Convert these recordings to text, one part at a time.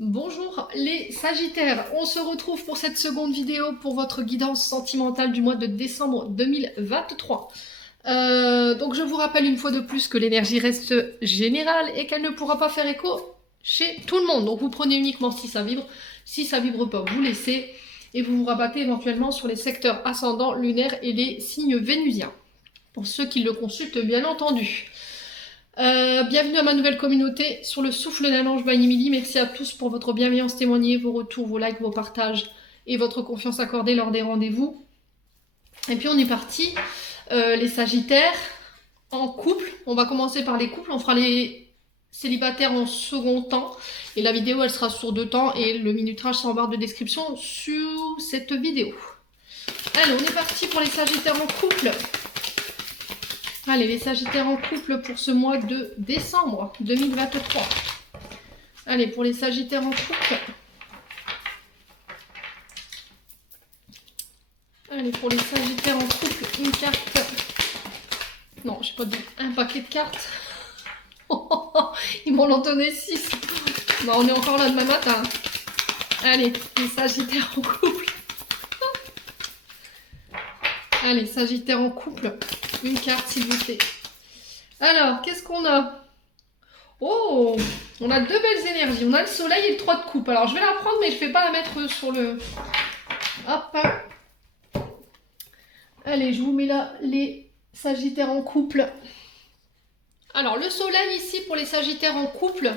Bonjour les Sagittaires, on se retrouve pour cette seconde vidéo pour votre guidance sentimentale du mois de décembre 2023. Donc je vous rappelle une fois de plus que l'énergie reste générale et qu'elle ne pourra pas faire écho chez tout le monde. Donc vous prenez uniquement si ça vibre pas, vous laissez et vous vous rabattez éventuellement sur les secteurs ascendants, lunaires et les signes vénusiens. Pour ceux qui le consultent bien entendu. Bienvenue à ma nouvelle communauté sur le souffle d'un ange by Emily. Merci à tous pour votre bienveillance témoignée, vos retours, vos likes, vos partages et votre confiance accordée lors des rendez-vous. Et puis on est parti, les Sagittaires en couple. On va commencer par les couples, on fera les célibataires en second temps. Et la vidéo elle sera sur 2 temps et le minutage sera en barre de description sous cette vidéo. Allez, on est parti pour les Sagittaires en couple. Allez, les Sagittaires en couple pour ce mois de décembre 2023. Allez, pour les Sagittaires en couple. Allez, pour les Sagittaires en couple, une carte. Non, je n'ai pas dit un paquet de cartes. Ils m'ont en donné 6. Bon, on est encore là demain matin. Allez, les Sagittaires en couple. Allez, Sagittaire en couple. Une carte, s'il vous plaît. Alors, qu'est-ce qu'on a? Oh, on a 2 belles énergies. On a le soleil et le 3 de coupe. Alors, je vais la prendre, mais je ne vais pas la mettre sur le... Hop. Allez, je vous mets là les Sagittaires en couple. Alors, le soleil ici pour les Sagittaires en couple.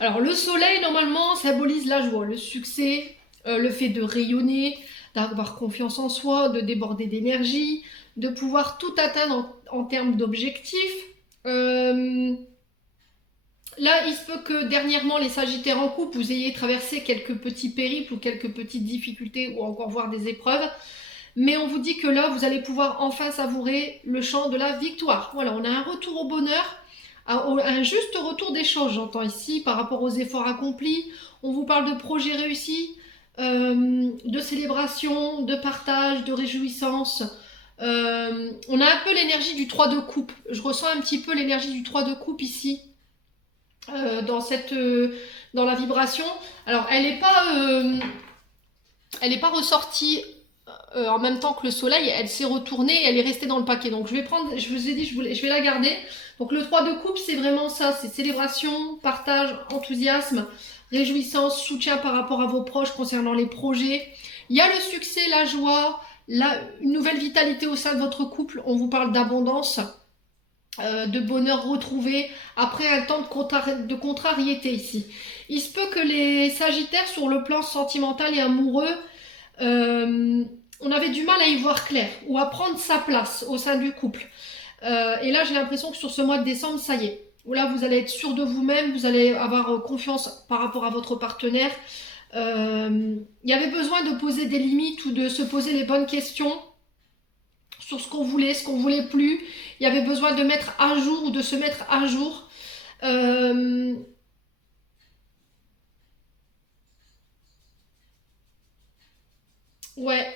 Alors, le soleil, normalement, symbolise la joie, le succès, le fait de rayonner, d'avoir confiance en soi, de déborder d'énergie, de pouvoir tout atteindre en termes d'objectifs. Là, il se peut que dernièrement, les Sagittaires en couple, vous ayez traversé quelques petits périples ou quelques petites difficultés ou encore voir des épreuves. Mais on vous dit que là, vous allez pouvoir enfin savourer le chant de la victoire. Voilà, on a un retour au bonheur, un juste retour des choses, j'entends ici, par rapport aux efforts accomplis. On vous parle de projets réussis, de célébration, de partage, de réjouissance. On a un peu l'énergie du 3 de coupe. Je ressens un petit peu l'énergie du 3 de coupe ici, dans la vibration. Alors, elle n'est pas ressortie en même temps que le soleil. Elle s'est retournée et elle est restée dans le paquet. Donc, je vais prendre, je vous ai dit, je vais la garder. Donc, le 3 de coupe, c'est vraiment ça. C'est célébration, partage, enthousiasme, réjouissance, soutien par rapport à vos proches concernant les projets. Il y a le succès, la joie, une nouvelle vitalité au sein de votre couple. On vous parle d'abondance, de bonheur retrouvé après un temps de contrariété ici. Il se peut que les Sagittaires, sur le plan sentimental et amoureux, on avait du mal à y voir clair ou à prendre sa place au sein du couple. Et là, j'ai l'impression que sur ce mois de décembre, ça y est. Là, vous allez être sûr de vous-même, vous allez avoir confiance par rapport à votre partenaire. Il y avait besoin de poser des limites ou de se poser les bonnes questions sur ce qu'on voulait plus. Il y avait besoin de mettre à jour ou de se mettre à jour. Ouais.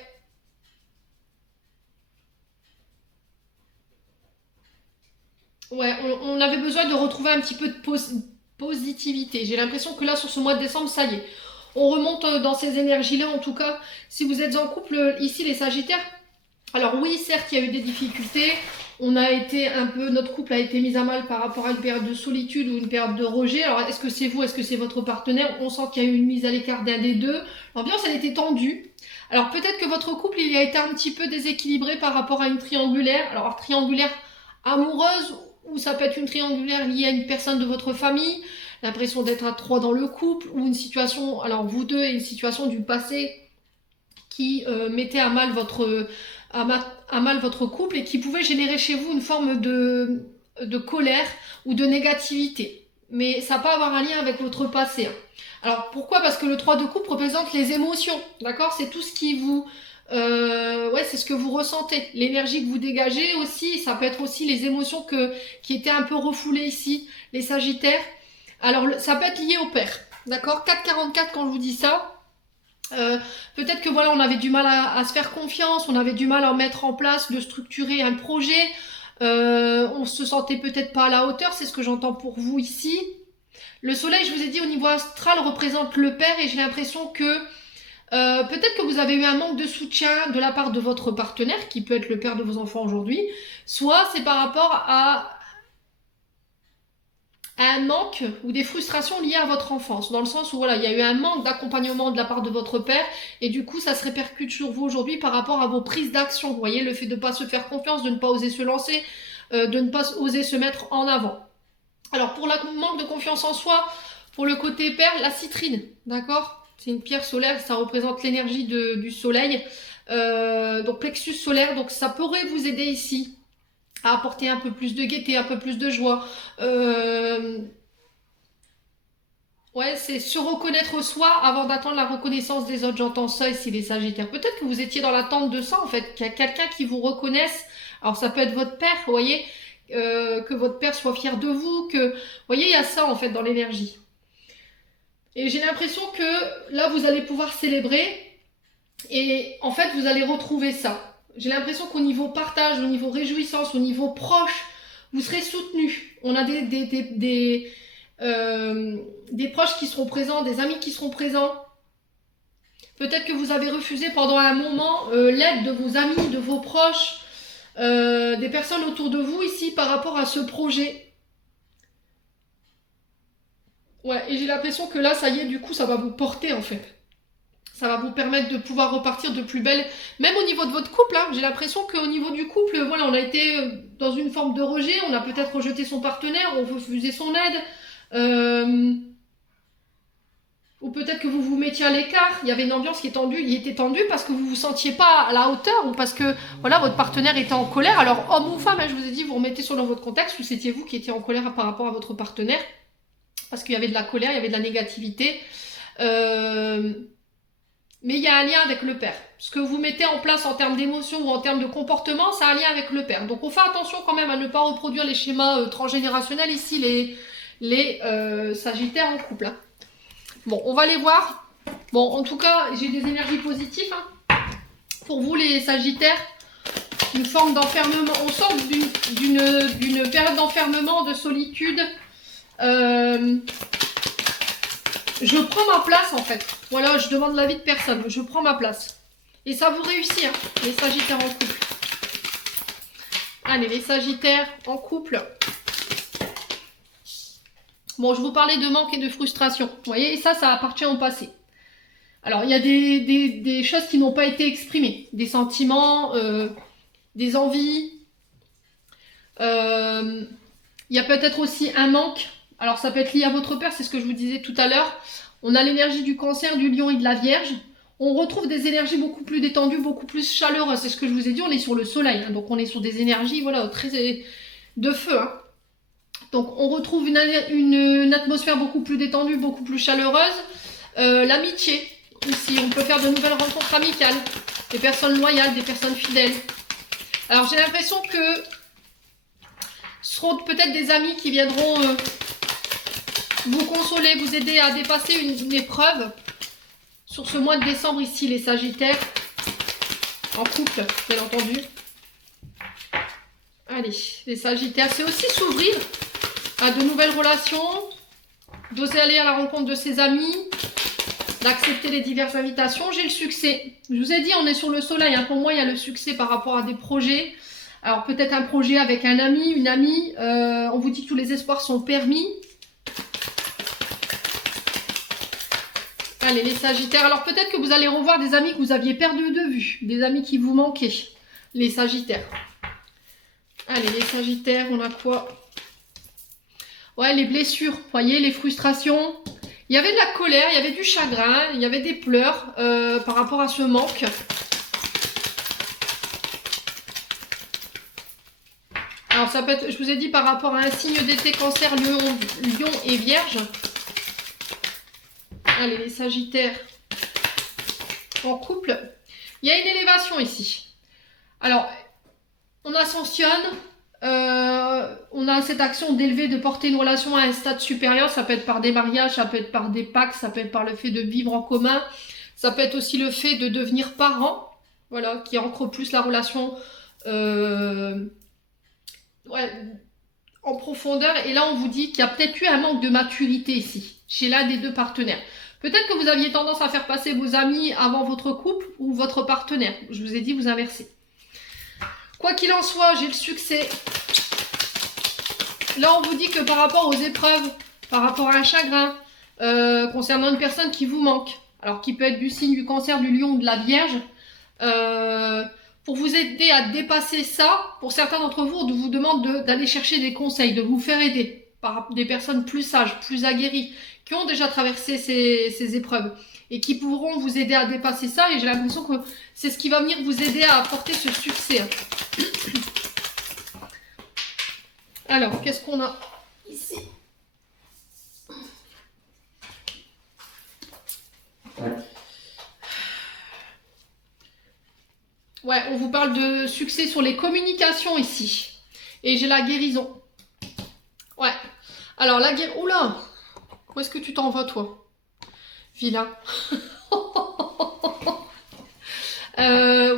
Ouais, on avait besoin de retrouver un petit peu de positivité. J'ai l'impression que là, sur ce mois de décembre, ça y est. On remonte dans ces énergies-là, en tout cas. Si vous êtes en couple, ici, les Sagittaires, alors oui, certes, il y a eu des difficultés. Notre couple a été mis à mal par rapport à une période de solitude ou une période de rejet. Alors, est-ce que c'est vous, est-ce que c'est votre partenaire? On sent qu'il y a eu une mise à l'écart d'un des deux. L'ambiance, elle était tendue. Alors, peut-être que votre couple, il a été un petit peu déséquilibré par rapport à une triangulaire. Alors, triangulaire amoureuse, ou ça peut être une triangulaire liée à une personne de votre famille, l'impression d'être à 3 dans le couple, ou une situation, alors vous deux, une situation du passé qui mettait à mal votre couple et qui pouvait générer chez vous une forme de colère ou de négativité. Mais ça peut avoir un lien avec votre passé. Hein. Alors pourquoi? Parce que le 3 de coupe représente les émotions, d'accord? C'est tout ce qui vous... c'est ce que vous ressentez, l'énergie que vous dégagez aussi, ça peut être aussi les émotions qui étaient un peu refoulées ici, les Sagittaires. Alors ça peut être lié au père, d'accord? 4,44 quand je vous dis ça. Peut-être que voilà, on avait du mal à se faire confiance, on avait du mal à mettre en place, de structurer un projet. On se sentait peut-être pas à la hauteur, c'est ce que j'entends pour vous ici. Le soleil, je vous ai dit, au niveau astral, représente le père et j'ai l'impression que peut-être que vous avez eu un manque de soutien de la part de votre partenaire, qui peut être le père de vos enfants aujourd'hui, soit c'est par rapport à un manque ou des frustrations liées à votre enfance, dans le sens où voilà, il y a eu un manque d'accompagnement de la part de votre père, et du coup ça se répercute sur vous aujourd'hui par rapport à vos prises d'action. Vous voyez, le fait de ne pas se faire confiance, de ne pas oser se lancer, de ne pas oser se mettre en avant. Alors pour le manque de confiance en soi, pour le côté père, la citrine, d'accord? C'est une pierre solaire, ça représente l'énergie du soleil, donc plexus solaire, donc ça pourrait vous aider ici à apporter un peu plus de gaieté, un peu plus de joie. Ouais, c'est se reconnaître soi avant d'attendre la reconnaissance des autres. J'entends ça ici, les Sagittaires. Peut-être que vous étiez dans l'attente de ça, en fait, qu'il y a quelqu'un qui vous reconnaisse. Alors, ça peut être votre père, vous voyez, que votre père soit fier de vous, que... Vous voyez, il y a ça, en fait, dans l'énergie. Et j'ai l'impression que là, vous allez pouvoir célébrer. Et en fait, vous allez retrouver ça. J'ai l'impression qu'au niveau partage, au niveau réjouissance, au niveau proche, vous serez soutenu. On a des proches qui seront présents, des amis qui seront présents. Peut-être que vous avez refusé pendant un moment l'aide de vos amis, de vos proches, des personnes autour de vous ici par rapport à ce projet. Ouais, et j'ai l'impression que là, ça y est, du coup, ça va vous porter en fait. Ça va vous permettre de pouvoir repartir de plus belle. Même au niveau de votre couple, hein, j'ai l'impression qu'au niveau du couple, voilà, on a été dans une forme de rejet, on a peut-être rejeté son partenaire, on refusé son aide. Ou peut-être que vous vous mettiez à l'écart, il y avait une ambiance qui est tendue, il était tendu parce que vous vous sentiez pas à la hauteur ou parce que voilà, votre partenaire était en colère. Alors homme ou femme, hein, je vous ai dit, vous remettez selon votre contexte, ou c'était vous qui étiez en colère par rapport à votre partenaire parce qu'il y avait de la colère, il y avait de la négativité. Mais il y a un lien avec le père. Ce que vous mettez en place en termes d'émotion ou en termes de comportement, ça a un lien avec le père. Donc on fait attention quand même à ne pas reproduire les schémas transgénérationnels ici, les Sagittaires en couple. Hein. Bon, on va les voir. Bon, en tout cas, j'ai des énergies positives. Hein. Pour vous, les Sagittaires, une forme d'enfermement. On sort d'une période d'enfermement, de solitude. Je prends ma place, en fait. Voilà, je demande l'avis de personne. Je prends ma place. Et ça vous réussit, hein, les Sagittaires en couple. Allez, les Sagittaires en couple. Bon, je vous parlais de manque et de frustration. Vous voyez, et ça appartient au passé. Alors, il y a des choses qui n'ont pas été exprimées. Des sentiments, des envies. Il y a peut-être aussi un manque. Alors, ça peut être lié à votre père, c'est ce que je vous disais tout à l'heure. On a l'énergie du Cancer, du Lion et de la Vierge. On retrouve des énergies beaucoup plus détendues, beaucoup plus chaleureuses. C'est ce que je vous ai dit, on est sur le soleil. Hein, donc, on est sur des énergies, voilà, très de feu, hein. Donc on retrouve une atmosphère beaucoup plus détendue, beaucoup plus chaleureuse. L'amitié, ici, on peut faire de nouvelles rencontres amicales, des personnes loyales, des personnes fidèles. Alors j'ai l'impression que ce seront peut-être des amis qui viendront vous consoler, vous aider à dépasser une épreuve. Sur ce mois de décembre ici, les Sagittaires, en couple, bien entendu. Allez, les Sagittaires, c'est aussi s'ouvrir à de nouvelles relations, d'oser aller à la rencontre de ses amis, d'accepter les diverses invitations. J'ai le succès. Je vous ai dit, on est sur le soleil. Hein. Pour moi, il y a le succès par rapport à des projets. Alors, peut-être un projet avec un ami, une amie. On vous dit que tous les espoirs sont permis. Allez, les Sagittaires. Alors, peut-être que vous allez revoir des amis que vous aviez perdus de vue. Des amis qui vous manquaient. Les Sagittaires. Allez, les Sagittaires, on a quoi ? Ouais, les blessures, vous voyez, les frustrations. Il y avait de la colère, il y avait du chagrin, il y avait des pleurs par rapport à ce manque. Alors ça peut être, je vous ai dit, par rapport à un signe d'été, Cancer, Lion et Vierge. Allez, les Sagittaires en couple. Il y a une élévation ici. Alors, on ascensionne. On a cette action d'élever, de porter une relation à un stade supérieur. Ça peut être par des mariages, ça peut être par des pactes, ça peut être par le fait de vivre en commun. Ça peut être aussi le fait de devenir parent, voilà, qui ancre plus la relation. Ouais, en profondeur. Et là, on vous dit qu'il y a peut-être eu un manque de maturité ici, chez l'un des deux partenaires. Peut-être que vous aviez tendance à faire passer vos amis avant votre couple ou votre partenaire. Je vous ai dit, vous inversez. Quoi qu'il en soit, j'ai le succès. Là, on vous dit que par rapport aux épreuves, par rapport à un chagrin, concernant une personne qui vous manque, alors qui peut être du signe du Cancer, du Lion ou de la Vierge, pour vous aider à dépasser ça, pour certains d'entre vous, on vous demande d'aller chercher des conseils, de vous faire aider par des personnes plus sages, plus aguerries, qui ont déjà traversé ces épreuves et qui pourront vous aider à dépasser ça. Et j'ai l'impression que c'est ce qui va venir vous aider à apporter ce succès. Alors, qu'est-ce qu'on a ici? Ouais, on vous parle de succès sur les communications ici. Et j'ai la guérison. Ouais. Alors, la guérison... Oula! Où est-ce que tu t'en vas, toi? Vilain.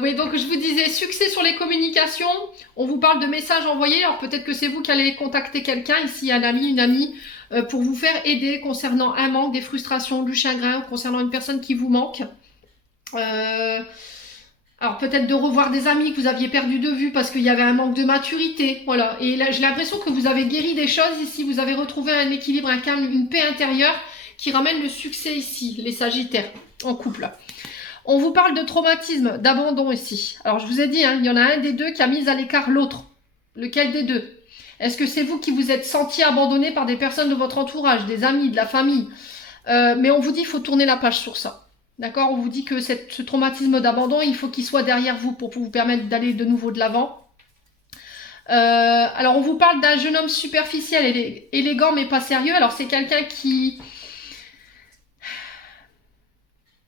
Oui, donc je vous disais, succès sur les communications. On vous parle de messages envoyés. Alors, peut-être que c'est vous qui allez contacter quelqu'un, ici, un ami, une amie, pour vous faire aider concernant un manque, des frustrations, du chagrin, concernant une personne qui vous manque. Alors peut-être de revoir des amis que vous aviez perdu de vue parce qu'il y avait un manque de maturité, voilà. Et là, j'ai l'impression que vous avez guéri des choses ici, vous avez retrouvé un équilibre, un calme, une paix intérieure qui ramène le succès ici, les Sagittaires, en couple. On vous parle de traumatisme, d'abandon ici. Alors je vous ai dit, hein, il y en a un des deux qui a mis à l'écart l'autre. Lequel des deux? Est-ce que c'est vous qui vous êtes senti abandonné par des personnes de votre entourage, des amis, de la famille? Mais on vous dit, il faut tourner la page sur ça. D'accord, on vous dit que ce traumatisme d'abandon, il faut qu'il soit derrière vous pour vous permettre d'aller de nouveau de l'avant. Alors, on vous parle d'un jeune homme superficiel, élégant mais pas sérieux. Alors, c'est quelqu'un qui...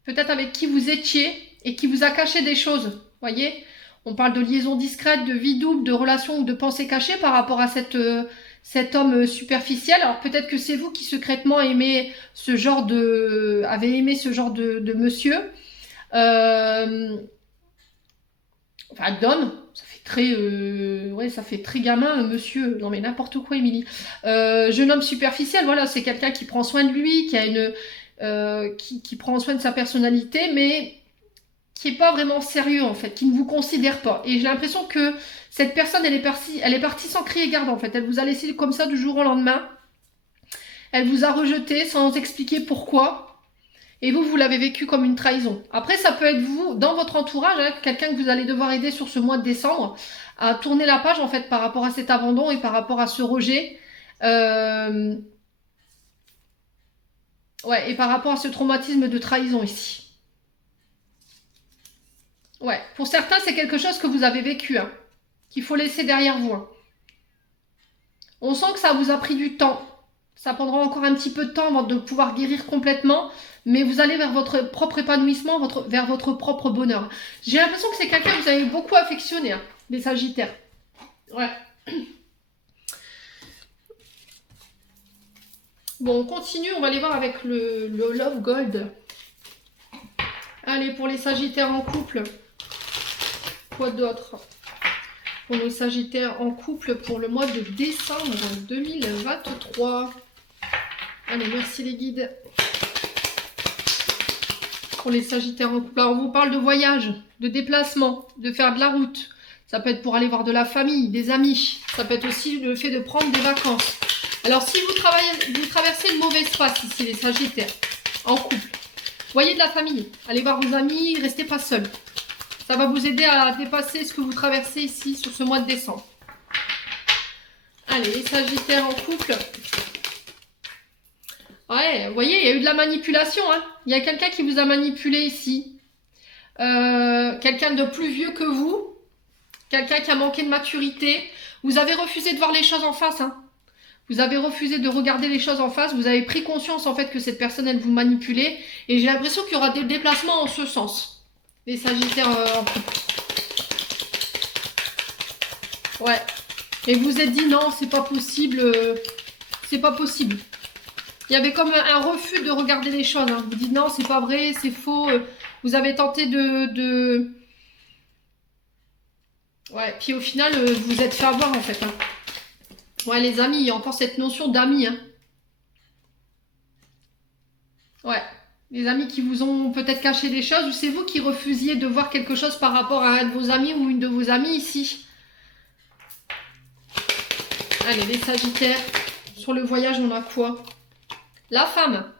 peut-être avec qui vous étiez et qui vous a caché des choses, voyez. On parle de liaison discrète, de vie double, de relations ou de pensées cachées par rapport à cet homme superficiel. Alors peut-être que c'est vous qui secrètement avez aimé ce genre de monsieur. Enfin d'homme, ça fait très ouais, ça fait très gamin, monsieur. Non mais n'importe quoi, Émilie. Jeune homme superficiel, voilà, c'est quelqu'un qui prend soin de lui, qui a qui prend soin de sa personnalité, mais qui n'est pas vraiment sérieux en fait, qui ne vous considère pas. Et j'ai l'impression que cette personne, elle est partie sans crier garde en fait. Elle vous a laissé comme ça du jour au lendemain. Elle vous a rejeté sans expliquer pourquoi. Et vous l'avez vécu comme une trahison. Après, ça peut être vous, dans votre entourage, hein, quelqu'un que vous allez devoir aider sur ce mois de décembre, à tourner la page en fait par rapport à cet abandon et par rapport à ce rejet. Ouais, et par rapport à ce traumatisme de trahison ici. Ouais, pour certains, c'est quelque chose que vous avez vécu, hein, qu'il faut laisser derrière vous. Hein. On sent que ça vous a pris du temps. Ça prendra encore un petit peu de temps avant de pouvoir guérir complètement, mais vous allez vers votre propre épanouissement, vers votre propre bonheur. J'ai l'impression que c'est quelqu'un que vous avez beaucoup affectionné, hein, les Sagittaires. Ouais. Bon, on continue, on va aller voir avec le Love Gold. Allez, pour les Sagittaires en couple. Quoi d'autre pour les Sagittaires en couple pour le mois de décembre 2023. Allez, merci les guides. Pour les Sagittaires en couple, alors on vous parle de voyage, de déplacement, de faire de la route. Ça peut être pour aller voir de la famille, des amis. Ça peut être aussi le fait de prendre des vacances. Alors si vous traversez une mauvaise phase ici, les Sagittaires, en couple, voyez de la famille, allez voir vos amis, restez pas seuls. Ça va vous aider à dépasser ce que vous traversez ici sur ce mois de décembre. Allez, les Sagittaires en couple. Ouais, vous voyez, il y a eu de la manipulation. Hein. Il y a quelqu'un qui vous a manipulé ici. Quelqu'un de plus vieux que vous. Quelqu'un qui a manqué de maturité. Vous avez refusé de voir les choses en face. Hein. Vous avez refusé de regarder les choses en face. Vous avez pris conscience en fait que cette personne, elle vous manipulait. Et j'ai l'impression qu'il y aura des déplacements en ce sens. Les Sagittaires en couple. Ouais. Et vous vous êtes dit non, c'est pas possible. C'est pas possible. Il y avait comme un refus de regarder les choses. Hein. Vous dites non, c'est pas vrai, c'est faux. Vous avez tenté de... Ouais, puis au final, vous êtes fait avoir en fait. Hein. Ouais, les amis, il y a encore cette notion d'amis, hein. Ouais. Les amis qui vous ont peut-être caché des choses, ou c'est vous qui refusiez de voir quelque chose par rapport à un de vos amis ou une de vos amies ici. Allez, les Sagittaires. Sur le voyage, on a quoi? La femme.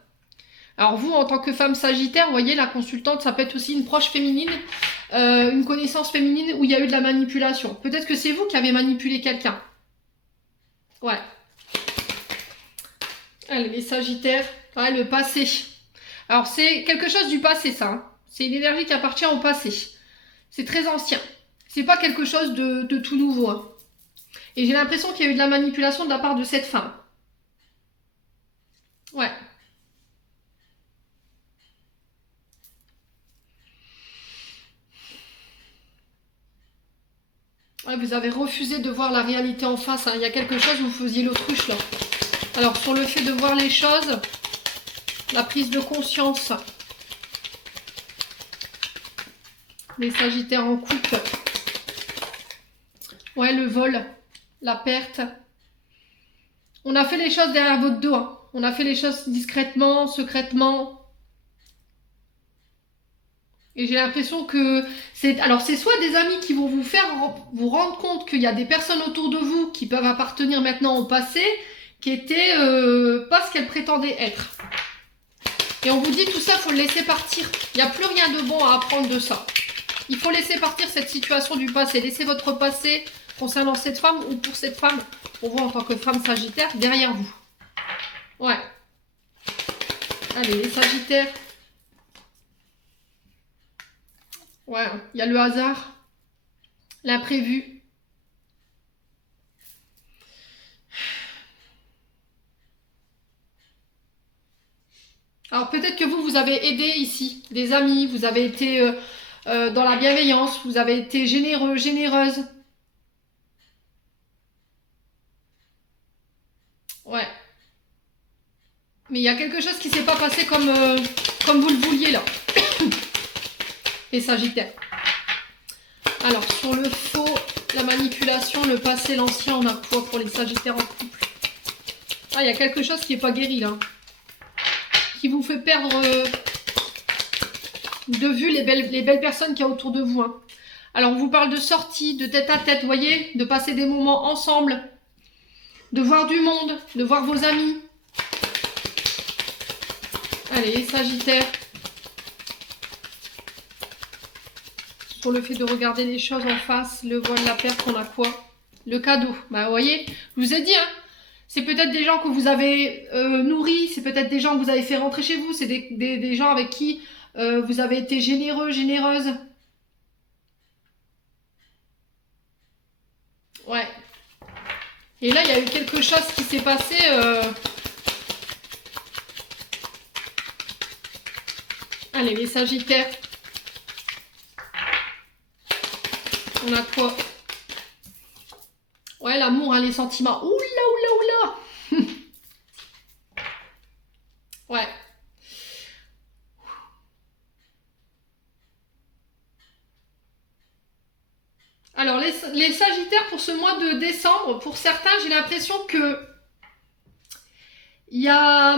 Alors vous, en tant que femme Sagittaire, vous voyez, la consultante, ça peut être aussi une proche féminine, une connaissance féminine où il y a eu de la manipulation. Peut-être que c'est vous qui avez manipulé quelqu'un. Ouais. Allez, les Sagittaires. Ouais, le passé. Alors c'est quelque chose du passé, ça. Hein. C'est une énergie qui appartient au passé. C'est très ancien. C'est pas quelque chose de tout nouveau. Hein. Et j'ai l'impression qu'il y a eu de la manipulation de la part de cette femme. Ouais. Ouais, vous avez refusé de voir la réalité en face. Hein. Il y a quelque chose où vous faisiez l'autruche là. Alors sur le fait de voir les choses, la prise de conscience. Les Sagittaires en couple. Ouais, le vol, la perte. On a fait les choses derrière votre dos. Hein. On a fait les choses discrètement, secrètement. Et j'ai l'impression que c'est... Alors, c'est soit des amis qui vont vous faire vous rendre compte qu'il y a des personnes autour de vous qui peuvent appartenir maintenant au passé, qui étaient pas ce qu'elles prétendaient être. Et on vous dit tout ça, il faut le laisser partir. Il n'y a plus rien de bon à apprendre de ça. Il faut laisser partir cette situation du passé. Laissez votre passé concernant cette femme ou pour cette femme, pour vous en tant que femme Sagittaire, derrière vous. Ouais. Allez, les Sagittaires. Ouais, il y a le hasard, l'imprévu. Alors peut-être que vous avez aidé ici des amis, vous avez été dans la bienveillance, vous avez été généreux, généreuse. Ouais. Mais il y a quelque chose qui s'est pas passé comme vous le vouliez là. Les Sagittaires. Alors, sur le faux, la manipulation, le passé, l'ancien, on a quoi pour les Sagittaires en couple? Ah, il y a quelque chose qui n'est pas guéri, là. Qui vous fait perdre de vue les belles personnes qu'il y a autour de vous. Hein. Alors, on vous parle de sortie, de tête à tête, vous voyez, de passer des moments ensemble, de voir du monde, de voir vos amis. Allez, les Sagittaires. Sur le fait de regarder les choses en face, le voile, la perte, on a quoi? Le cadeau. Bah, vous voyez, je vous ai dit, hein, c'est peut-être des gens que vous avez nourris, c'est peut-être des gens que vous avez fait rentrer chez vous, c'est des gens avec qui vous avez été généreux, généreuse. Ouais. Et là, il y a eu quelque chose qui s'est passé. Allez, les Sagittaires. On a quoi? Ouais, l'amour, hein, les sentiments. Oula, oula, oula. Ouais. Alors, les Sagittaires, pour ce mois de décembre, pour certains, j'ai l'impression que il y a...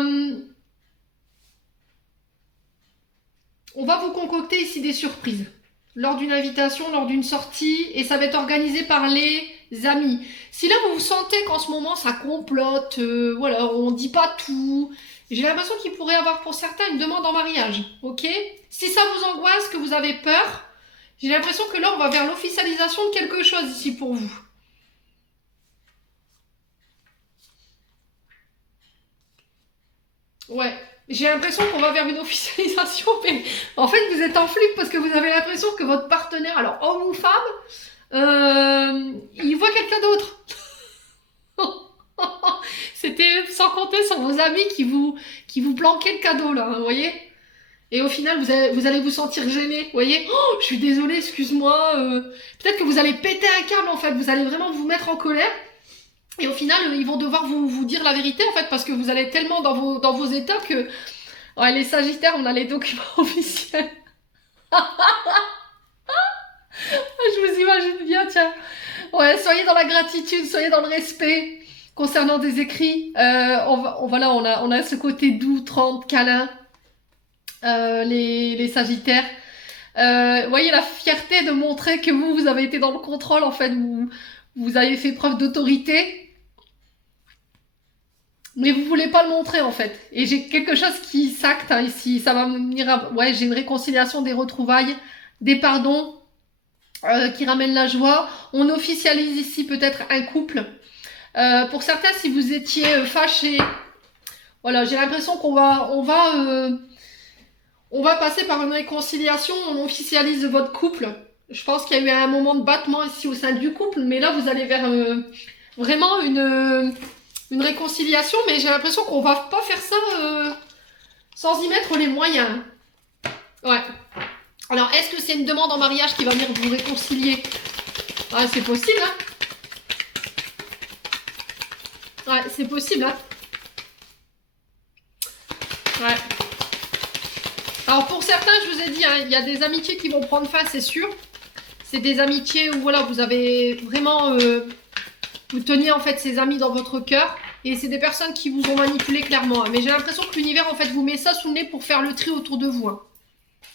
On va vous concocter ici des surprises. Lors d'une invitation, lors d'une sortie, et ça va être organisé par les amis. Si là, vous vous sentez qu'en ce moment, ça complote, voilà, on dit pas tout, j'ai l'impression qu'il pourrait y avoir pour certains une demande en mariage, ok? Si ça vous angoisse, que vous avez peur, j'ai l'impression que là, on va vers l'officialisation de quelque chose ici pour vous. Ouais, j'ai l'impression qu'on va vers une officialisation, mais en fait, vous êtes en flip parce que vous avez l'impression que votre partenaire, alors homme ou femme, il voit quelqu'un d'autre. C'était sans compter sur vos amis qui vous planquaient le cadeau, là, vous voyez? Et au final, vous allez vous sentir gêné, vous voyez? Oh, je suis désolée, excuse-moi. Peut-être que vous allez péter un câble, en fait. Vous allez vraiment vous mettre en colère. Et au final, ils vont devoir vous dire la vérité, en fait, parce que vous allez tellement dans vos états que... Ouais, les Sagittaires, on a les documents officiels. Je vous imagine bien, tiens. Ouais, soyez dans la gratitude, soyez dans le respect. Concernant des écrits, voilà, on a ce côté doux, tendre, câlin, les Sagittaires. Voyez la fierté de montrer que vous avez été dans le contrôle, en fait, vous avez fait preuve d'autorité. Mais vous voulez pas le montrer en fait. Et j'ai quelque chose qui s'acte hein, ici. Ça va me venir à... Ouais, j'ai une réconciliation, des retrouvailles, des pardons qui ramènent la joie. On officialise ici peut-être un couple. Pour certains, si vous étiez fâchés, voilà, j'ai l'impression qu'on va passer par une réconciliation. On officialise votre couple. Je pense qu'il y a eu un moment de battement ici au sein du couple. Mais là, vous allez vers vraiment une réconciliation, mais j'ai l'impression qu'on va pas faire ça sans y mettre les moyens. Ouais. Alors, est-ce que c'est une demande en mariage qui va venir vous réconcilier? Ouais, c'est possible, hein. Ouais, c'est possible, hein. Ouais. Alors, pour certains, je vous ai dit, hein, il y a des amitiés qui vont prendre fin, c'est sûr. C'est des amitiés où, voilà, vous avez vraiment... vous teniez en fait ces amis dans votre cœur et c'est des personnes qui vous ont manipulé clairement. Mais j'ai l'impression que l'univers en fait vous met ça sous le nez pour faire le tri autour de vous. Hein.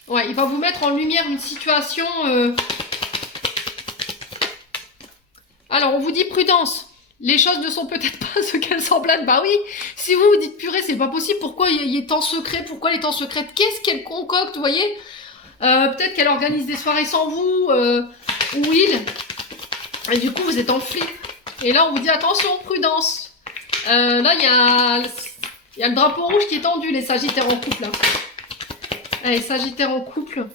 Ouais, il va vous mettre en lumière une situation. Alors on vous dit prudence. Les choses ne sont peut-être pas ce qu'elles semblent être. Bah oui, si vous vous dites purée, c'est pas possible. Pourquoi il est en secret? Pourquoi elle est en secret? Qu'est-ce qu'elle concocte, vous voyez? Peut-être qu'elle organise des soirées sans vous ou il. Et du coup vous êtes en flip. Et là, on vous dit attention, prudence. Là, il y a le drapeau rouge qui est tendu, les Sagittaires en couple. Là. Allez, Sagittaires en couple.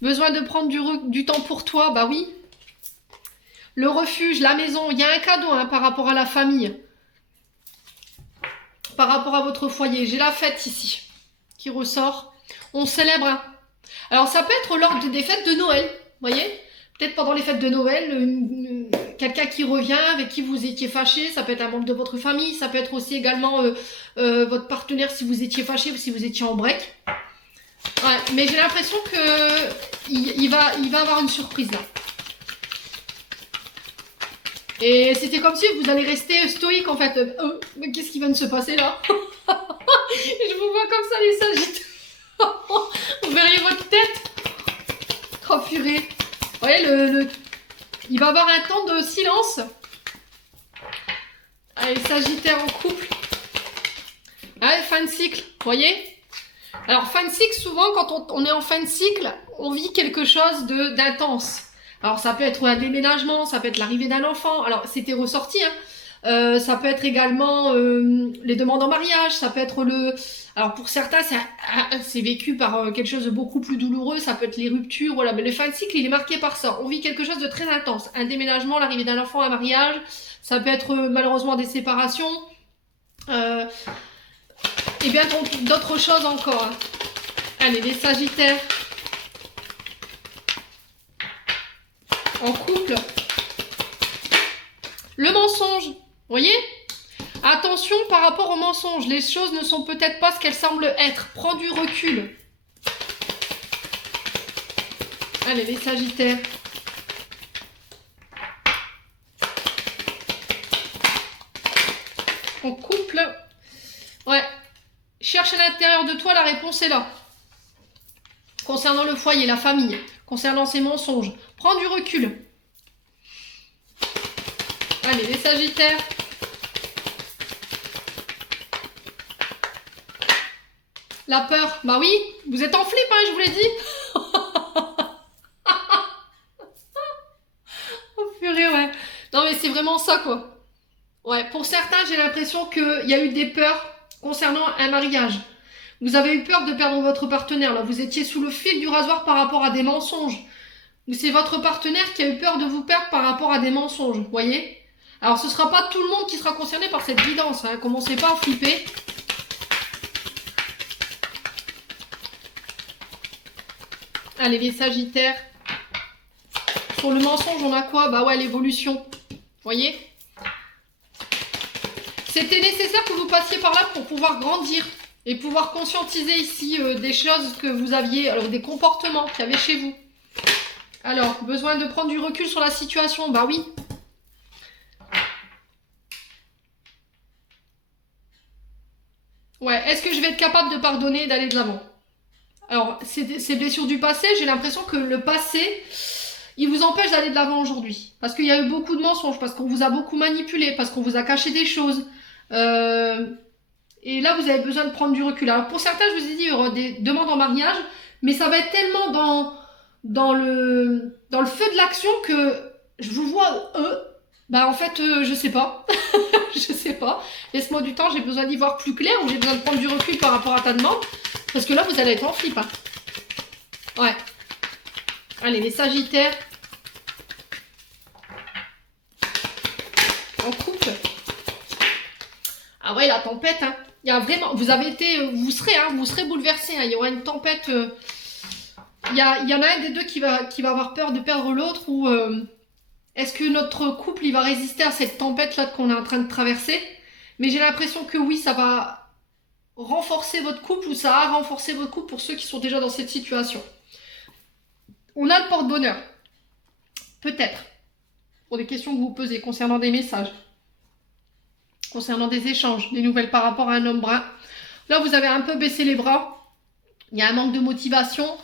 Besoin de prendre du temps pour toi, bah oui. Le refuge, la maison, il y a un cadeau hein, par rapport à la famille. Par rapport à votre foyer. J'ai la fête ici qui ressort. On célèbre. Hein. Alors, ça peut être lors des fêtes de Noël, vous voyez? Peut-être pendant les fêtes de Noël, quelqu'un qui revient, avec qui vous étiez fâché, ça peut être un membre de votre famille, ça peut être aussi également votre partenaire si vous étiez fâché ou si vous étiez en break. Ouais, mais j'ai l'impression que il va avoir une surprise là. Et c'était comme si vous allez rester stoïque en fait. Mais qu'est-ce qui vient de se passer là? Je vous vois comme ça les Sagittaires. Vous verriez votre tête. Oh purée. Vous voyez, il va y avoir un temps de silence. Allez, Sagittaire en couple. Allez, fin de cycle, vous voyez? Alors, fin de cycle, souvent, quand on est en fin de cycle, on vit quelque chose d'intense. Alors, ça peut être un déménagement, ça peut être l'arrivée d'un enfant. Alors, c'était ressorti, hein. Ça peut être également les demandes en mariage, ça peut être Alors pour certains, c'est vécu par quelque chose de beaucoup plus douloureux, ça peut être les ruptures, voilà. Mais le fin de cycle, il est marqué par ça. On vit quelque chose de très intense. Un déménagement, l'arrivée d'un enfant, un mariage, ça peut être malheureusement des séparations. Et bien d'autres choses encore. Hein. Allez, les Sagittaires. En couple. Le mensonge. Vous voyez? Attention par rapport au mensonge. Les choses ne sont peut-être pas ce qu'elles semblent être. Prends du recul. Allez, les Sagittaires. En couple. Ouais. Cherche à l'intérieur de toi, la réponse est là. Concernant le foyer, la famille. Concernant ces mensonges. Prends du recul. Allez, les Sagittaires. La peur. Bah oui, vous êtes en flip, hein, je vous l'ai dit. Oh purée, ouais. Non mais c'est vraiment ça, quoi. Ouais, pour certains, j'ai l'impression qu'il y a eu des peurs concernant un mariage. Vous avez eu peur de perdre votre partenaire. Là, vous étiez sous le fil du rasoir par rapport à des mensonges. Ou c'est votre partenaire qui a eu peur de vous perdre par rapport à des mensonges, vous voyez? Alors, ce ne sera pas tout le monde qui sera concerné par cette guidance. Hein. Commencez pas à flipper. Allez, les Sagittaires. Sur le mensonge, on a quoi? Bah ouais, l'évolution. Vous voyez? C'était nécessaire que vous passiez par là pour pouvoir grandir. Et pouvoir conscientiser ici des choses que vous aviez, alors des comportements qu'il y avait chez vous. Alors, besoin de prendre du recul sur la situation, bah oui. Ouais, est-ce que je vais être capable de pardonner et d'aller de l'avant? Alors, ces blessures du passé, j'ai l'impression que le passé, il vous empêche d'aller de l'avant aujourd'hui. Parce qu'il y a eu beaucoup de mensonges, parce qu'on vous a beaucoup manipulé, parce qu'on vous a caché des choses. Euh, et là, vous avez besoin de prendre du recul. Alors, pour certains, je vous ai dit, il y aura des demandes en mariage, mais ça va être tellement dans le feu de l'action que je vous vois, bah en fait, je sais pas. Je sais pas. Laisse-moi du temps, j'ai besoin d'y voir plus clair ou j'ai besoin de prendre du recul par rapport à ta demande. Parce que là, vous allez être en flip. Hein. Ouais. Allez, les Sagittaires. En couple. Ah ouais, la tempête. Hein. Il y a vraiment, vous avez été, vous serez bouleversé. Hein. Il y aura une tempête. Il y en a un des deux qui va avoir peur de perdre l'autre ou est-ce que notre couple il va résister à cette tempête là qu'on est en train de traverser? Mais j'ai l'impression que oui, ça va renforcer votre couple ou ça a renforcé votre couple pour ceux qui sont déjà dans cette situation. On a le porte-bonheur. Peut-être. Pour des questions que vous posez concernant des messages. Concernant des échanges, des nouvelles par rapport à un homme brun. Là, vous avez un peu baissé les bras. Il y a un manque de motivation.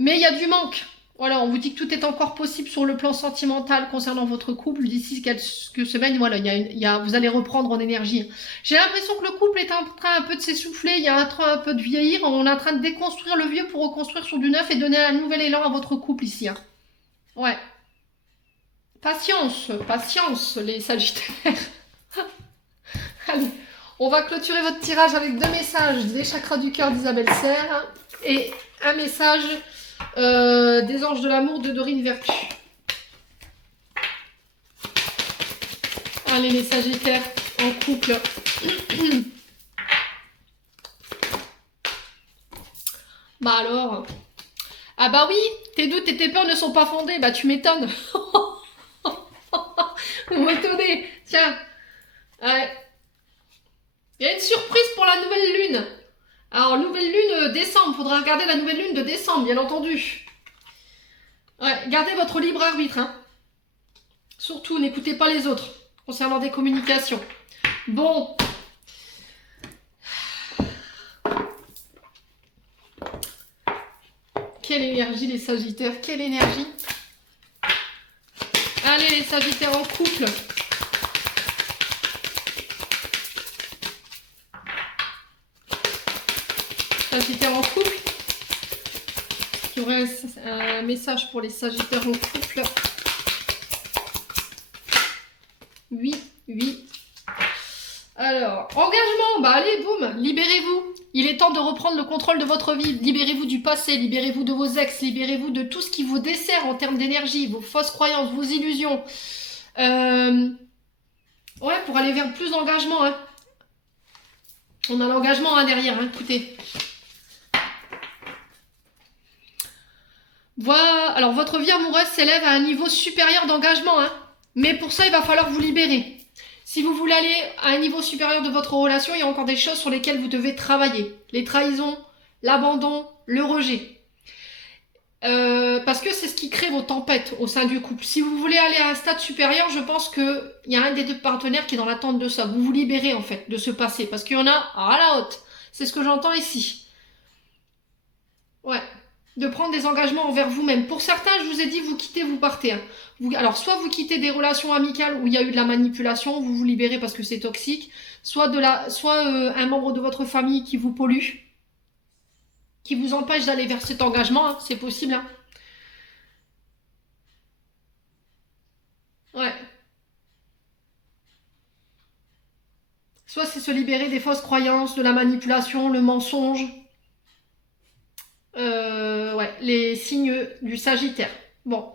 Mais il y a du manque. Voilà, on vous dit que tout est encore possible sur le plan sentimental concernant votre couple. D'ici quelques semaines, voilà, vous allez reprendre en énergie. J'ai l'impression que le couple est en train un peu de s'essouffler, il y a un peu de vieillir. On est en train de déconstruire le vieux pour reconstruire sur du neuf et donner un nouvel élan à votre couple ici. Hein. Ouais. Patience, les Sagittaires. Allez, on va clôturer votre tirage avec 2 messages des chakras du cœur d'Isabelle Serre et un message des anges de l'amour de Dorine Vertu. Allez les Sagittaires en couple. Bah alors. Ah bah oui, tes doutes et tes peurs ne sont pas fondés. Bah tu m'étonnes. Vous m'étonnez. Tiens. Ouais. Il y a une surprise pour la nouvelle lune. Alors, nouvelle lune décembre. Faudra regarder la nouvelle lune de décembre, bien entendu. Ouais, gardez votre libre arbitre. Hein. Surtout, n'écoutez pas les autres concernant des communications. Bon. Quelle énergie, les Sagittaires. Quelle énergie. Allez, les Sagittaires en couple. Sagittaires en couple. Il y aurait un message pour les Sagittaires en couple. Oui. Alors, engagement, bah allez, boum, libérez-vous. Il est temps de reprendre le contrôle de votre vie. Libérez-vous du passé, libérez-vous de vos ex, libérez-vous de tout ce qui vous dessert en termes d'énergie, vos fausses croyances, vos illusions. Ouais, pour aller vers plus d'engagement. Hein. On a l'engagement hein, derrière, hein, écoutez. Voilà, alors votre vie amoureuse s'élève à un niveau supérieur d'engagement. Hein. Mais pour ça, il va falloir vous libérer. Si vous voulez aller à un niveau supérieur de votre relation, il y a encore des choses sur lesquelles vous devez travailler. Les trahisons, l'abandon, le rejet. Parce que c'est ce qui crée vos tempêtes au sein du couple. Si vous voulez aller à un stade supérieur, je pense qu'il y a un des deux partenaires qui est dans l'attente de ça. Vous vous libérez en fait de ce passé. Parce qu'il y en a à la haute. C'est ce que j'entends ici. Ouais. De prendre des engagements envers vous-même. Pour certains, je vous ai dit, vous quittez, vous partez. Hein. Alors, soit vous quittez des relations amicales où il y a eu de la manipulation, vous vous libérez parce que c'est toxique, soit un membre de votre famille qui vous pollue, qui vous empêche d'aller vers cet engagement, hein. C'est possible. Hein. Ouais. Soit c'est se libérer des fausses croyances, de la manipulation, le mensonge. Ouais, les signes du Sagittaire. Bon.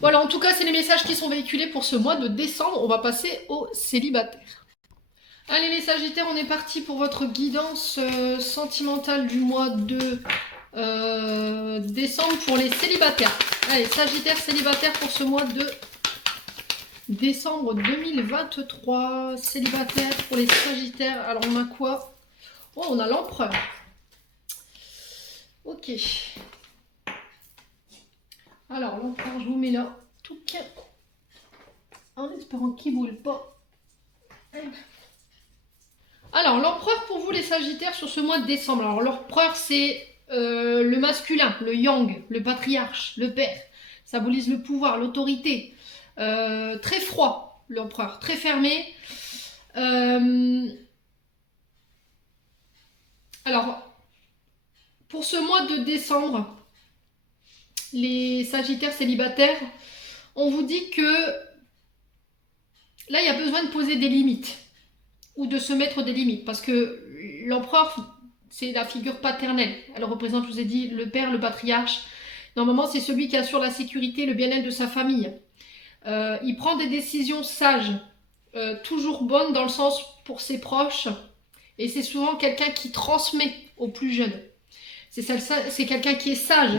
Voilà, en tout cas, c'est les messages qui sont véhiculés pour ce mois de décembre. On va passer aux célibataires. Allez les Sagittaires, on est parti pour votre guidance sentimentale du mois de décembre pour les célibataires. Allez, Sagittaire célibataire pour ce mois de décembre 2023. Célibataire pour les Sagittaires. Alors on a quoi? Oh, on a l'empereur. Ok. Alors l'empereur, je vous mets là. Tout calme. En espérant qu'il ne boule pas. Alors, l'empereur pour vous, les Sagittaires, sur ce mois de décembre. Alors, l'empereur, c'est le masculin, le yang, le patriarche, le père. Ça symbolise le pouvoir, l'autorité. Très froid, l'empereur, très fermé. Alors, pour ce mois de décembre, les Sagittaires célibataires, on vous dit que là, il y a besoin de poser des limites ou de se mettre des limites parce que l'empereur, c'est la figure paternelle. Elle représente, je vous ai dit, le père, le patriarche. Normalement, c'est celui qui assure la sécurité, le bien-être de sa famille. Il prend des décisions sages, toujours bonnes dans le sens pour ses proches. Et c'est souvent quelqu'un qui transmet aux plus jeunes. C'est quelqu'un qui est sage.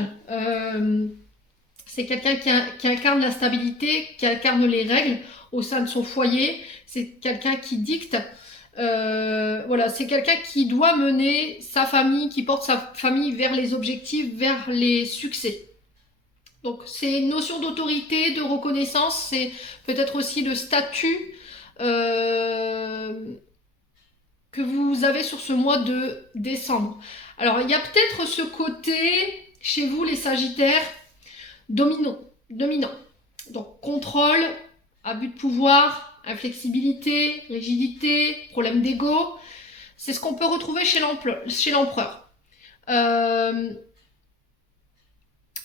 C'est quelqu'un qui incarne la stabilité, qui incarne les règles au sein de son foyer. C'est quelqu'un qui dicte. Voilà, c'est quelqu'un qui doit mener sa famille, qui porte sa famille vers les objectifs, vers les succès. Donc c'est une notion d'autorité, de reconnaissance, c'est peut-être aussi le statut que vous avez sur ce mois de décembre. Alors il y a peut-être ce côté chez vous les Sagittaires dominant. Donc contrôle, abus de pouvoir, inflexibilité, rigidité, problème d'ego. C'est ce qu'on peut retrouver chez l'empereur.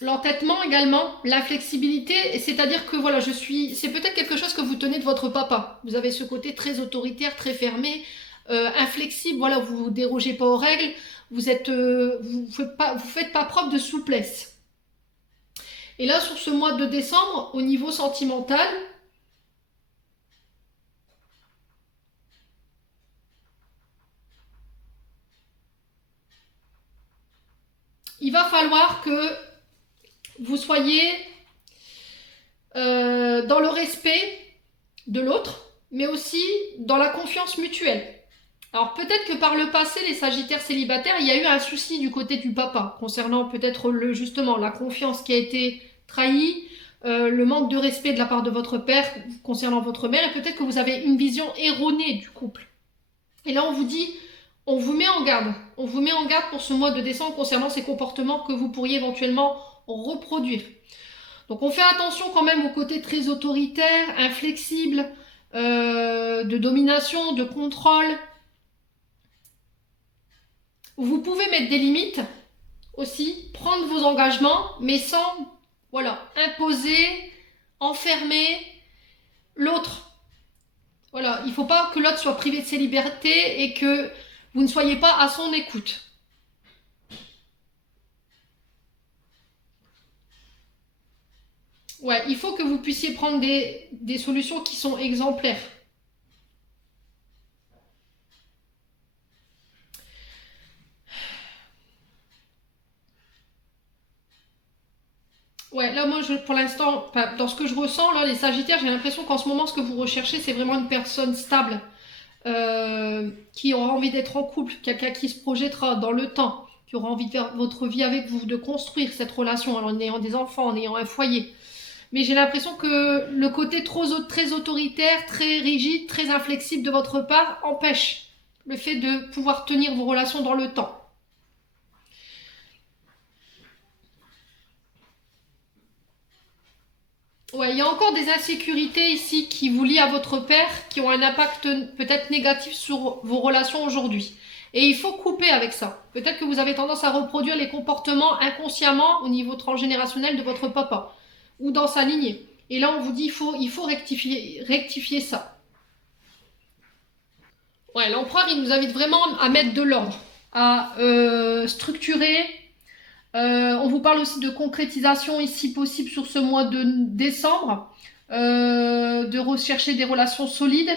L'entêtement également, l'inflexibilité, c'est-à-dire que voilà, c'est peut-être quelque chose que vous tenez de votre papa. Vous avez ce côté très autoritaire, très fermé, inflexible. Voilà, vous ne dérogez pas aux règles. Vous faites pas preuve de souplesse. Et là, sur ce mois de décembre, au niveau sentimental, il va falloir que vous soyez dans le respect de l'autre, mais aussi dans la confiance mutuelle. Alors peut-être que par le passé, les Sagittaires célibataires, il y a eu un souci du côté du papa, concernant peut-être justement la confiance qui a été trahie, le manque de respect de la part de votre père concernant votre mère, et peut-être que vous avez une vision erronée du couple. Et là on vous dit, on vous met en garde. On vous met en garde pour ce mois de décembre concernant ces comportements que vous pourriez éventuellement reproduire. Donc on fait attention quand même au côté très autoritaire, inflexible, de domination, de contrôle. Vous pouvez mettre des limites aussi, prendre vos engagements, mais sans imposer, enfermer l'autre. Voilà, il ne faut pas que l'autre soit privé de ses libertés et que vous ne soyez pas à son écoute. Ouais, il faut que vous puissiez prendre des solutions qui sont exemplaires. Ouais, là, moi, pour l'instant, dans ce que je ressens, là, les Sagittaires, j'ai l'impression qu'en ce moment, ce que vous recherchez, c'est vraiment une personne stable, qui aura envie d'être en couple, quelqu'un qui se projettera dans le temps, qui aura envie de faire votre vie avec vous, de construire cette relation, en ayant des enfants, en ayant un foyer. Mais j'ai l'impression que le côté très autoritaire, très rigide, très inflexible de votre part empêche le fait de pouvoir tenir vos relations dans le temps. Ouais, il y a encore des insécurités ici qui vous lient à votre père, qui ont un impact peut-être négatif sur vos relations aujourd'hui. Et il faut couper avec ça. Peut-être que vous avez tendance à reproduire les comportements inconsciemment au niveau transgénérationnel de votre papa ou dans sa lignée. Et là, on vous dit il faut rectifier ça. Ouais, l'empereur, il nous invite vraiment à mettre de l'ordre, à structurer. On vous parle aussi de concrétisation ici possible sur ce mois de décembre, de rechercher des relations solides,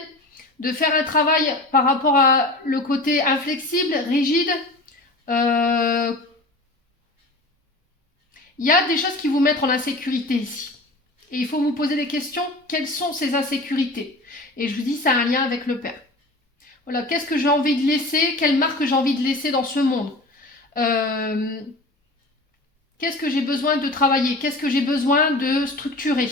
de faire un travail par rapport à le côté inflexible, rigide. Il y a des choses qui vous mettent en insécurité ici. Et il faut vous poser des questions, quelles sont ces insécurités? Et je vous dis, ça a un lien avec le père. Voilà, qu'est-ce que j'ai envie de laisser? Quelle marque j'ai envie de laisser dans ce monde? Qu'est-ce que j'ai besoin de travailler? Qu'est-ce que j'ai besoin de structurer?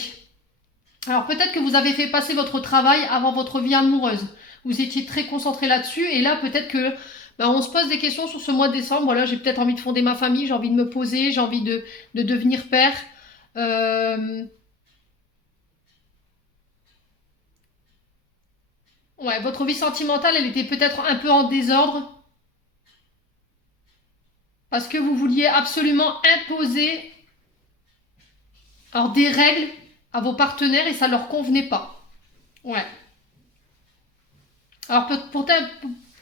Alors peut-être que vous avez fait passer votre travail avant votre vie amoureuse. Vous étiez très concentré là-dessus. Et là, peut-être que on se pose des questions sur ce mois de décembre. Voilà, j'ai peut-être envie de fonder ma famille, j'ai envie de me poser, j'ai envie de devenir père. Ouais, votre vie sentimentale, elle était peut-être un peu en désordre parce que vous vouliez absolument imposer alors, des règles à vos partenaires et ça leur convenait pas. Ouais. Alors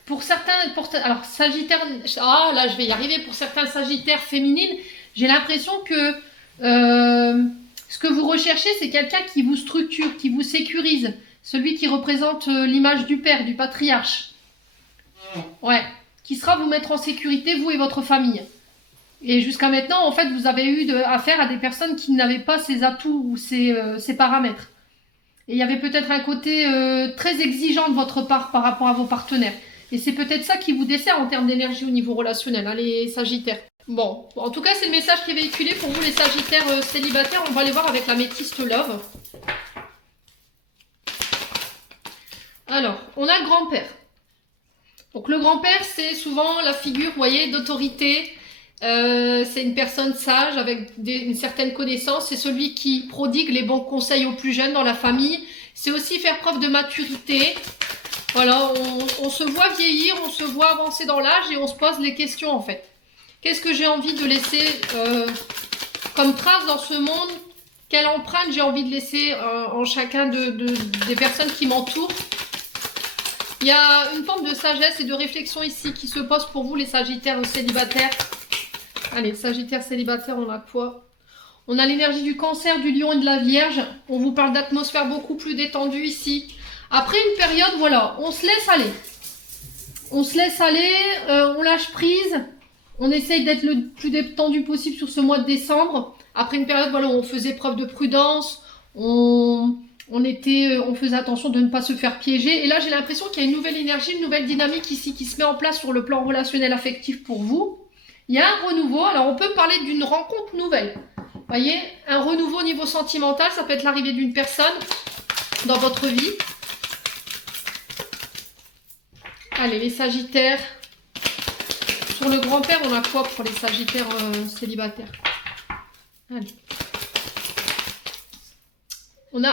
pour certains, alors Sagittaire, ah là je vais y arriver, pour certains Sagittaires féminines, j'ai l'impression que ce que vous recherchez, c'est quelqu'un qui vous structure, qui vous sécurise, celui qui représente l'image du père, du patriarche. Ouais, qui sera vous mettre en sécurité, vous et votre famille. Et jusqu'à maintenant, en fait, vous avez eu affaire à des personnes qui n'avaient pas ces atouts ou ces paramètres. Et il y avait peut-être un côté très exigeant de votre part par rapport à vos partenaires. Et c'est peut-être ça qui vous dessert en termes d'énergie au niveau relationnel, hein, les Sagittaires. Bon, en tout cas, c'est le message qui est véhiculé pour vous, les Sagittaires célibataires. On va aller voir avec la métiste Love. Alors, on a le grand-père. Donc, le grand-père, c'est souvent la figure, vous voyez, d'autorité. C'est une personne sage avec une certaine connaissance. C'est celui qui prodigue les bons conseils aux plus jeunes dans la famille. C'est aussi faire preuve de maturité. Voilà, on se voit vieillir, on se voit avancer dans l'âge et on se pose les questions en fait. Qu'est-ce que j'ai envie de laisser comme trace dans ce monde? Quelle empreinte j'ai envie de laisser en chacun des personnes qui m'entourent? Il y a une forme de sagesse et de réflexion ici qui se pose pour vous, les Sagittaires célibataires. Allez, Sagittaire célibataire, on a quoi? On a l'énergie du Cancer, du Lion et de la Vierge. On vous parle d'atmosphère beaucoup plus détendue ici. Après une période, voilà, on se laisse aller. On se laisse aller, on lâche prise. On essaye d'être le plus détendu possible sur ce mois de décembre. Après une période, voilà, où on faisait preuve de prudence. On faisait attention de ne pas se faire piéger. Et là, j'ai l'impression qu'il y a une nouvelle énergie, une nouvelle dynamique ici qui se met en place sur le plan relationnel affectif pour vous. Il y a un renouveau. Alors, on peut parler d'une rencontre nouvelle. Vous voyez, un renouveau au niveau sentimental, ça peut être l'arrivée d'une personne dans votre vie. Allez, les Sagittaires. Sur le grand-père, on a quoi pour les Sagittaires célibataires? Allez. Vous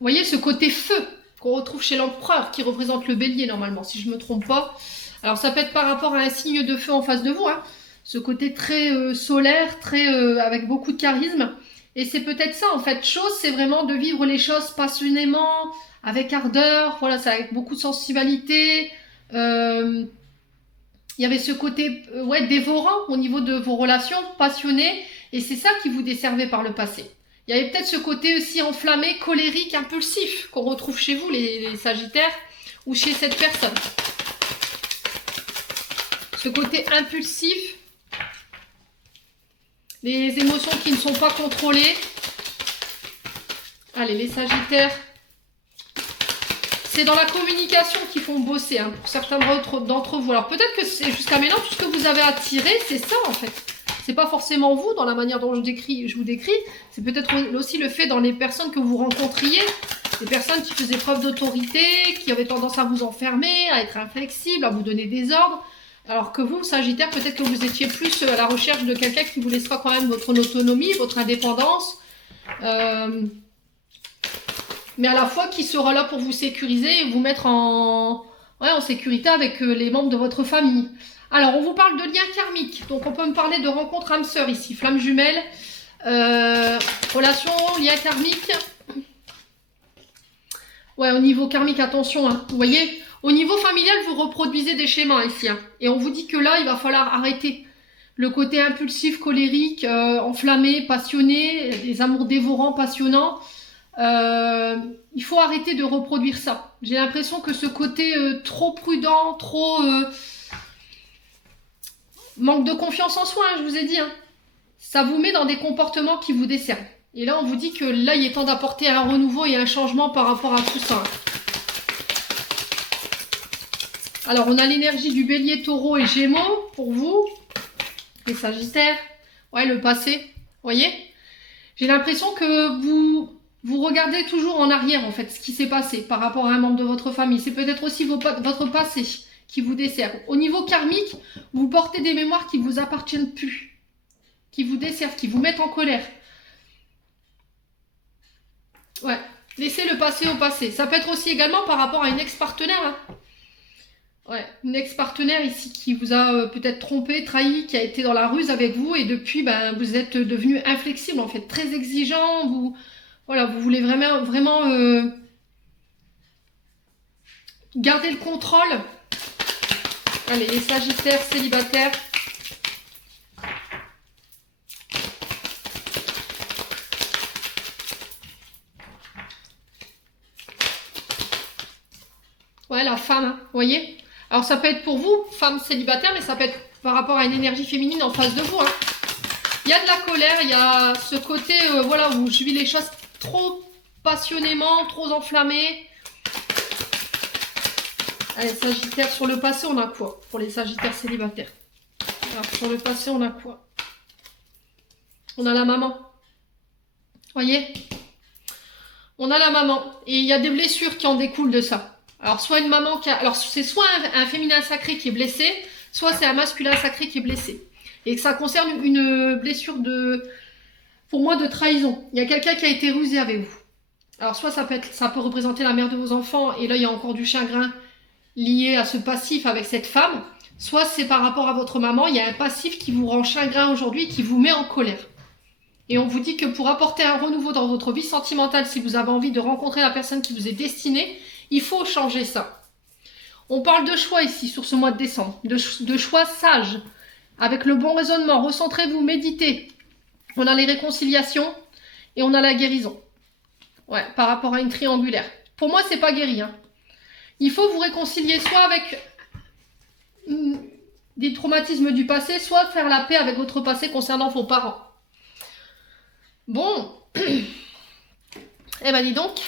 voyez ce côté feu qu'on retrouve chez l'empereur qui représente le bélier normalement, si je ne me trompe pas. Alors ça peut être par rapport à un signe de feu en face de vous, hein. Ce côté très solaire, très avec beaucoup de charisme. Et c'est peut-être ça en fait. Chose, c'est vraiment de vivre les choses passionnément, avec ardeur. Voilà, c'est avec beaucoup de sensibilité. Il y avait ce côté dévorant au niveau de vos relations, passionné. Et c'est ça qui vous desservait par le passé. Il y avait peut-être ce côté aussi enflammé, colérique, impulsif qu'on retrouve chez vous, les Sagittaires, ou chez cette personne. Ce côté impulsif, les émotions qui ne sont pas contrôlées. Allez, les Sagittaires, c'est dans la communication qu'ils font bosser, hein, pour certains d'entre vous. Alors peut-être que c'est jusqu'à maintenant, tout ce que vous avez attiré, c'est ça en fait. C'est pas forcément vous, dans la manière dont je vous décris. C'est peut-être aussi le fait dans les personnes que vous rencontriez. Des personnes qui faisaient preuve d'autorité, qui avaient tendance à vous enfermer, à être inflexibles, à vous donner des ordres. Alors que vous, Sagittaire, peut-être que vous étiez plus à la recherche de quelqu'un qui vous laissera quand même votre autonomie, votre indépendance. Mais à la fois qui sera là pour vous sécuriser et vous mettre en sécurité avec les membres de votre famille. Alors, on vous parle de lien karmique. Donc, on peut me parler de rencontre âme sœur ici. Flamme jumelle, relation, lien karmique. Ouais, au niveau karmique, attention. Hein. Vous voyez, au niveau familial, vous reproduisez des schémas ici. Hein. Et on vous dit que là, il va falloir arrêter. Le côté impulsif, colérique, enflammé, passionné, des amours dévorants, passionnants. Il faut arrêter de reproduire ça. J'ai l'impression que ce côté trop prudent, trop... manque de confiance en soi, hein, je vous ai dit. Hein. Ça vous met dans des comportements qui vous desservent. Et là, on vous dit que là, il est temps d'apporter un renouveau et un changement par rapport à tout ça. Alors, on a l'énergie du bélier, taureau et gémeaux pour vous. Les Sagittaires. Ouais, le passé. Vous voyez? J'ai l'impression que vous regardez toujours en arrière, en fait, ce qui s'est passé par rapport à un membre de votre famille. C'est peut-être aussi votre passé qui vous dessert. Au niveau karmique, vous portez des mémoires qui ne vous appartiennent plus, qui vous desservent, qui vous mettent en colère. Ouais, laissez le passé au passé. Ça peut être aussi également par rapport à une ex-partenaire. Hein. Ouais, une ex-partenaire ici qui vous a peut-être trompé, trahi, qui a été dans la ruse avec vous et depuis, ben, vous êtes devenu inflexible, en fait, très exigeant. Voilà, vous voulez vraiment garder le contrôle. Allez, les Sagittaires célibataires. Ouais, la femme, hein, vous voyez? Alors, ça peut être pour vous, femme célibataire, mais ça peut être par rapport à une énergie féminine en face de vous. Hein. Il y a de la colère, il y a ce côté, voilà, où je vis les choses trop passionnément, trop enflammées. Allez, Sagittaire, sur le passé, on a quoi pour les Sagittaires célibataires? Alors, sur le passé, on a quoi? On a la maman. Voyez? On a la maman. Et il y a des blessures qui en découlent de ça. Alors, soit une maman qui a... Alors, c'est soit un féminin sacré qui est blessé, soit c'est un masculin sacré qui est blessé. Et que ça concerne une blessure pour moi, de trahison. Il y a quelqu'un qui a été rusé avec vous. Alors, soit ça peut représenter la mère de vos enfants, et là, il y a encore du chagrin lié à ce passif avec cette femme. Soit c'est par rapport à votre maman, il y a un passif qui vous rend chagrin aujourd'hui, qui vous met en colère. Et on vous dit que pour apporter un renouveau dans votre vie sentimentale, si vous avez envie de rencontrer la personne qui vous est destinée, il faut changer ça. On parle de choix ici, sur ce mois de décembre, de choix sages, avec le bon raisonnement. Recentrez-vous, méditez. On a les réconciliations et on a la guérison. Ouais, par rapport à une triangulaire. Pour moi, c'est pas guéri. Hein. Il faut vous réconcilier soit avec des traumatismes du passé, soit faire la paix avec votre passé concernant vos parents. Bon. Eh ben, dis donc.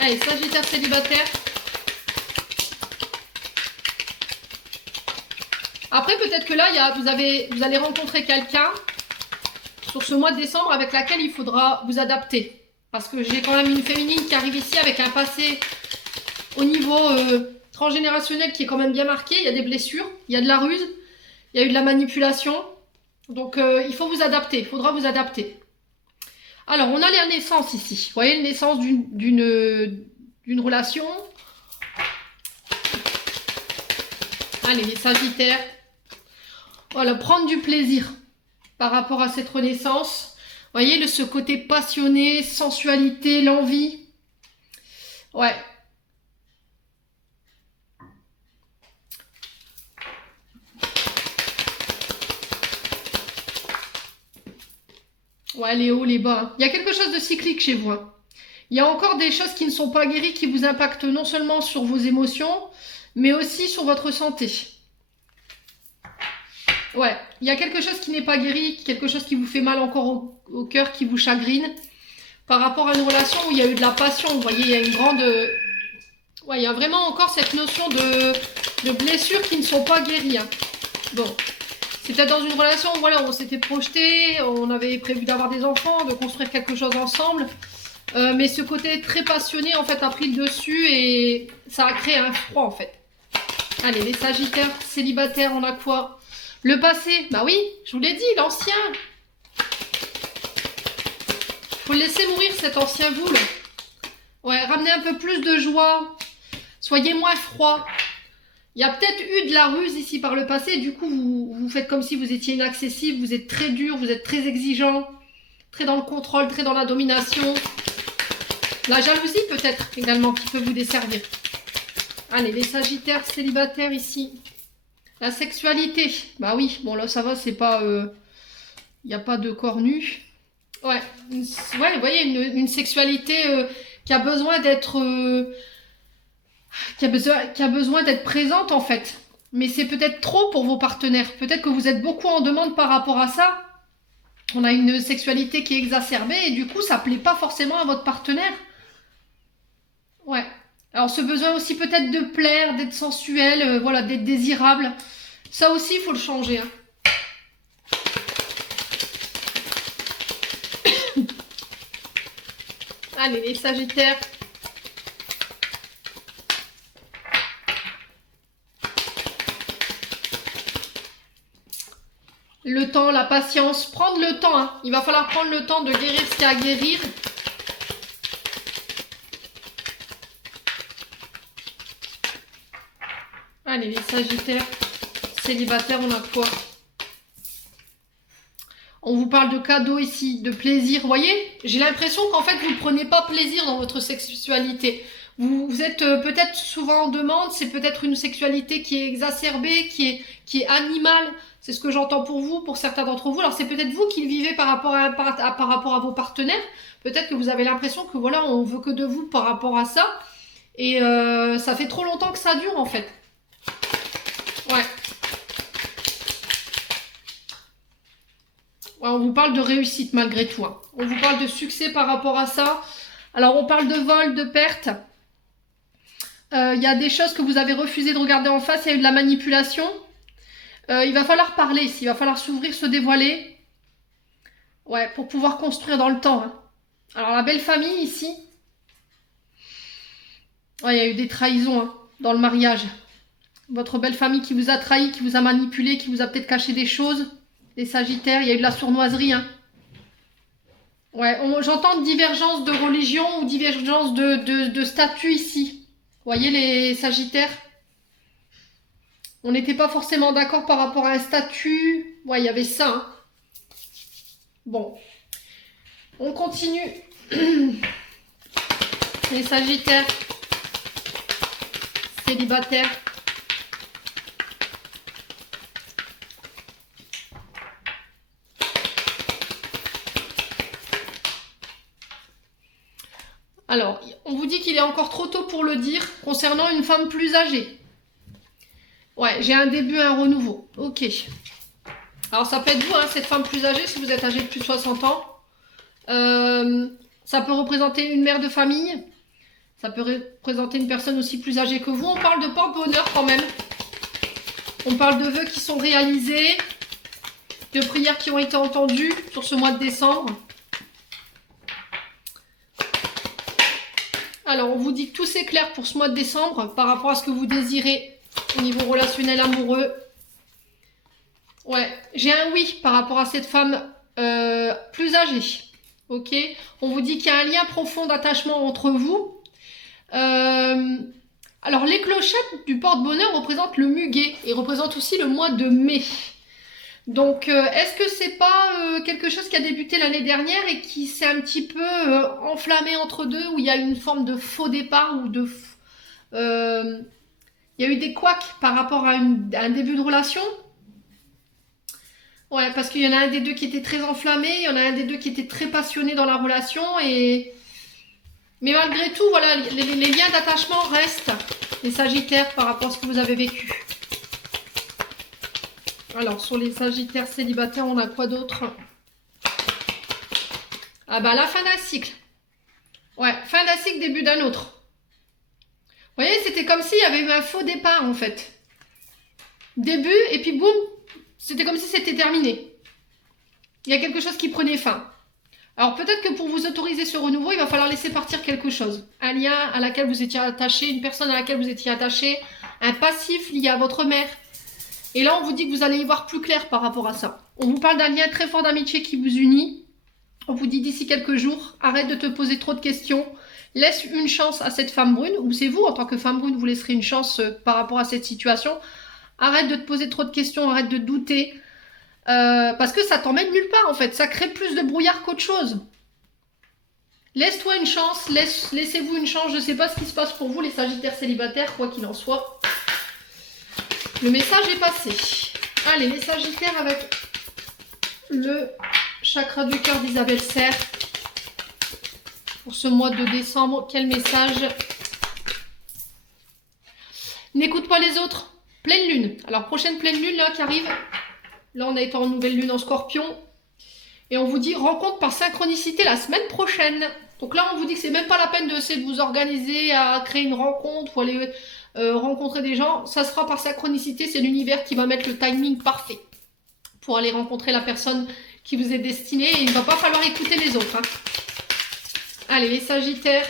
Allez, Sagittaire célibataire. Après, peut-être que là, vous allez rencontrer quelqu'un sur ce mois de décembre avec laquelle il faudra vous adapter. Parce que j'ai quand même une féminine qui arrive ici avec un passé au niveau transgénérationnel qui est quand même bien marqué. Il y a des blessures, il y a de la ruse, il y a eu de la manipulation. Donc, il faut vous adapter, il faudra vous adapter. Alors, on a les naissances ici. Vous voyez, une naissance d'une relation. Allez, les Sagittaires. Voilà, prendre du plaisir par rapport à cette renaissance. Vous voyez, ce côté passionné, sensualité, l'envie. Ouais. Ouais, les hauts, les bas. Il y a quelque chose de cyclique chez vous. Hein. Il y a encore des choses qui ne sont pas guéries, qui vous impactent non seulement sur vos émotions, mais aussi sur votre santé. Ouais, il y a quelque chose qui n'est pas guéri, quelque chose qui vous fait mal encore au cœur, qui vous chagrine, par rapport à une relation où il y a eu de la passion. Vous voyez, il y a une grande... Ouais, il y a vraiment encore cette notion de blessures qui ne sont pas guéries. Hein. Bon. C'était dans une relation où voilà, on s'était projeté, on avait prévu d'avoir des enfants, de construire quelque chose ensemble. Mais ce côté très passionné, en fait, a pris le dessus et ça a créé un froid, en fait. Allez, les Sagittaires célibataires, on a quoi? Le passé, bah oui, je vous l'ai dit, l'ancien. Faut le laisser mourir, cet ancien vous, là. Ouais, ramenez un peu plus de joie. Soyez moins froid. Il y a peut-être eu de la ruse ici par le passé, du coup vous faites comme si vous étiez inaccessible, vous êtes très dur, vous êtes très exigeant, très dans le contrôle, très dans la domination. La jalousie peut-être également qui peut vous desservir. Allez, les Sagittaires célibataires ici. La sexualité, bah oui, bon là ça va, c'est pas... Il n'y a pas de corps nu. Ouais, ouais, vous voyez, une sexualité qui a besoin d'être... qui a besoin d'être présente en fait. Mais c'est peut-être trop pour vos partenaires. Peut-être que vous êtes beaucoup en demande par rapport à ça. On a une sexualité qui est exacerbée et du coup ça plaît pas forcément à votre partenaire. Ouais. Alors ce besoin aussi peut-être de plaire, d'être sensuel, voilà, d'être désirable. Ça aussi il faut le changer. Hein. Allez, les Sagittaires. Le temps, la patience, prendre le temps. Hein. Il va falloir prendre le temps de guérir ce qu'il y a à guérir. Allez, les Sagittaires, célibataires, on a quoi? On vous parle de cadeaux ici, de plaisir. Vous voyez, j'ai l'impression qu'en fait, vous ne prenez pas plaisir dans votre sexualité. Vous êtes peut-être souvent en demande, c'est peut-être une sexualité qui est exacerbée, qui est animale. C'est ce que j'entends pour vous, pour certains d'entre vous. Alors c'est peut-être vous qui le vivez par rapport à vos partenaires. Peut-être que vous avez l'impression que voilà, on veut que de vous par rapport à ça. Et ça fait trop longtemps que ça dure en fait. Ouais. Ouais, on vous parle de réussite malgré tout. Hein. On vous parle de succès par rapport à ça. Alors on parle de vol, de perte. Il y a des choses que vous avez refusé de regarder en face. Il y a eu de la manipulation. Il va falloir parler ici. Il va falloir s'ouvrir, se dévoiler. Ouais, pour pouvoir construire dans le temps. Hein. Alors la belle famille ici. Ouais, il y a eu des trahisons hein, dans le mariage. Votre belle famille qui vous a trahi, qui vous a manipulé, qui vous a peut-être caché des choses. Les Sagittaires, il y a eu de la sournoiserie. Hein. Ouais, j'entends divergence de religion ou divergence de statut ici. Vous voyez les Sagittaires? On n'était pas forcément d'accord par rapport à un statut. Ouais, il y avait ça. Hein. Bon. On continue. Les Sagittaires. Célibataires. Alors, on vous dit qu'il est encore trop tôt pour le dire concernant une femme plus âgée. Ouais, j'ai un début, un renouveau. Ok. Alors, ça peut être vous, hein, cette femme plus âgée, si vous êtes âgé de plus de 60 ans. Ça peut représenter une mère de famille. Ça peut représenter une personne aussi plus âgée que vous. On parle de porte-bonheur quand même. On parle de vœux qui sont réalisés, de prières qui ont été entendues sur ce mois de décembre. Alors, on vous dit que tout c'est clair pour ce mois de décembre par rapport à ce que vous désirez au niveau relationnel amoureux. Ouais, j'ai un oui par rapport à cette femme plus âgée. Ok, on vous dit qu'il y a un lien profond d'attachement entre vous. Alors, les clochettes du porte-bonheur représentent le muguet et représentent aussi le mois de mai. Donc, est-ce que c'est pas quelque chose qui a débuté l'année dernière et qui s'est un petit peu enflammé entre deux, où il y a une forme de faux départ ou de... il y a eu des couacs par rapport à un début de relation? Ouais, parce qu'il y en a un des deux qui était très enflammé, il y en a un des deux qui était très passionné dans la relation et... Mais malgré tout, voilà, les liens d'attachement restent, les Sagittaires, par rapport à ce que vous avez vécu. Alors, sur les Sagittaires célibataires, on a quoi d'autre? Ah bah, la fin d'un cycle. Ouais, fin d'un cycle, début d'un autre. Vous voyez, c'était comme s'il y avait eu un faux départ, en fait. Début, et puis boum, c'était comme si c'était terminé. Il y a quelque chose qui prenait fin. Alors, peut-être que pour vous autoriser ce renouveau, il va falloir laisser partir quelque chose. Un lien à laquelle vous étiez attaché, une personne à laquelle vous étiez attaché, un passif lié à votre mère. Et là, on vous dit que vous allez y voir plus clair par rapport à ça. On vous parle d'un lien très fort d'amitié qui vous unit. On vous dit d'ici quelques jours, arrête de te poser trop de questions. Laisse une chance à cette femme brune. Ou c'est vous, en tant que femme brune, vous laisserez une chance par rapport à cette situation. Arrête de te poser trop de questions, arrête de douter. Parce que ça t'emmène nulle part, en fait. Ça crée plus de brouillard qu'autre chose. Laisse-toi une chance, laissez-vous une chance. Je ne sais pas ce qui se passe pour vous, les Sagittaires célibataires, quoi qu'il en soit. Le message est passé. Allez, les Sagittaires avec le chakra du cœur d'Isabelle Serre. Pour ce mois de décembre, quel message? N'écoute pas les autres. Pleine lune. Alors, prochaine pleine lune là qui arrive. Là, on a été en nouvelle lune en Scorpion. Et on vous dit rencontre par synchronicité la semaine prochaine. Donc là, on vous dit que c'est même pas la peine d'essayer de vous organiser à créer une rencontre ou aller... rencontrer des gens, ça sera par synchronicité, c'est l'univers qui va mettre le timing parfait pour aller rencontrer la personne qui vous est destinée et il ne va pas falloir écouter les autres. Hein. Allez, les Sagittaires.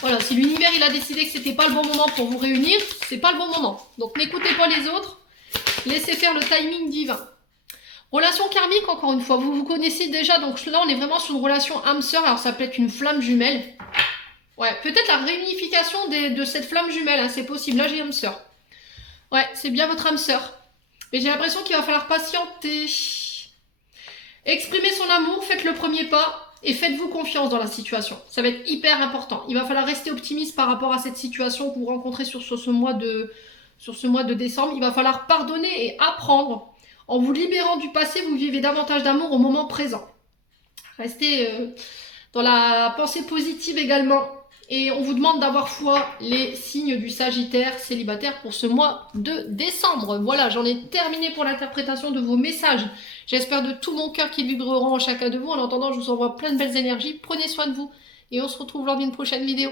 Voilà, si l'univers il a décidé que c'était pas le bon moment pour vous réunir, c'est pas le bon moment. Donc n'écoutez pas les autres, laissez faire le timing divin. Relation karmique, encore une fois, vous vous connaissez déjà, donc là on est vraiment sur une relation âme-sœur, alors ça peut être une flamme jumelle. Ouais, peut-être la réunification de cette flamme jumelle, hein, c'est possible, là j'ai âme-sœur. Ouais, c'est bien votre âme-sœur. Mais j'ai l'impression qu'il va falloir patienter. Exprimez son amour, faites le premier pas. Et faites-vous confiance dans la situation. Ça va être hyper important. Il va falloir rester optimiste par rapport à cette situation que vous rencontrez sur ce mois de décembre. Il va falloir pardonner et apprendre. En vous libérant du passé, vous vivez davantage d'amour au moment présent. Restez dans la pensée positive également. Et on vous demande d'avoir foi, les signes du Sagittaire célibataire pour ce mois de décembre. Voilà, j'en ai terminé pour l'interprétation de vos messages. J'espère de tout mon cœur qu'ils vibreront en chacun de vous. En attendant, je vous envoie plein de belles énergies. Prenez soin de vous et on se retrouve lors d'une prochaine vidéo.